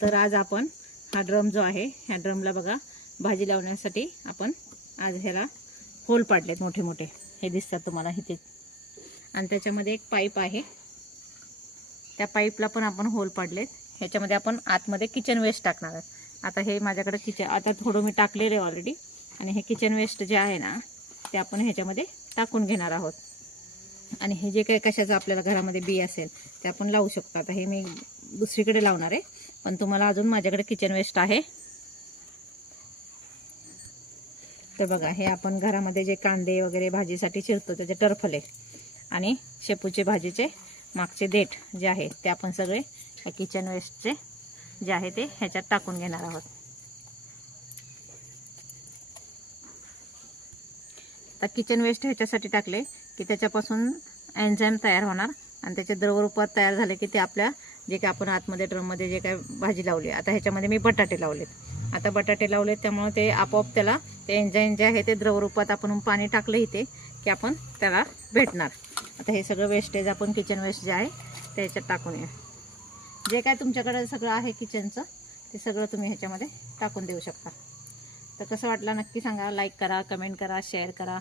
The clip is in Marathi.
तर आज आपण हा ड्रम जो आहे ह्या ड्रमला बघा भाजी लावण्यासाठी आपण आज ह्याला होल पाडलेत मोठे मोठे, हे दिसतात तुम्हाला इथे. आणि त्याच्यामध्ये एक पाईप आहे, त्या पाईपला पण आपण होल पाडलेत. ह्याच्यामध्ये आपण आतमध्ये किचन वेस्ट टाकणार आहे. आता हे माझ्याकडे किचन आता थोडं मी टाकलेलं आहे ऑलरेडी, आणि हे किचन वेस्ट जे आहे ना ते आपण ह्याच्यामध्ये टाकून घेणार आहोत. आणि हे जे काही कशाचं आपल्याला घरामध्ये बी असेल ते आपण लावू शकतो. आता हे मी दुसरीकडे लावणार आहे, पण तुम्हाला अजून माझ्याकडे किचन वेस्ट आहे. तर बघा, हे आपण घरामध्ये जे कांदे वगैरे भाजीसाठी चिरतो त्याचे टरफले आणि शेपूचे भाजीचे मागचे देठ जे आहे ते आपण सगळे या किचन वेस्टचे जे आहे ते ह्याच्यात टाकून घेणार आहोत. तर किचन वेस्ट ह्याच्यासाठी टाकले की त्याच्यापासून एन्झाईम तयार होणार आणि त्याचे द्रवरूपात तयार झाले की ते आपल्या जे काही आपण आतमध्ये ड्रममध्ये जे काही भाजी लावली, आता ह्याच्यामध्ये मी बटाटे लावलेत. आता बटाटे लावलेत त्यामुळे ते आपोआप त्याला ते एन्झाईम जे आहे ते द्रवरूपात आपण पाणी टाकलं इथे की आपण त्याला भेटणार. आता हे सगळं वेस्टेज आपण किचन वेस्ट जे आहे त्याच्यात टाकून येऊ. जे काय तुमच्याकडे सगळं आहे किचनचं ते सगळं तुम्ही ह्याच्यामध्ये टाकून देऊ शकता. तर कसं वाटलं नक्की सांगा. लाईक करा, कमेंट करा, शेअर करा.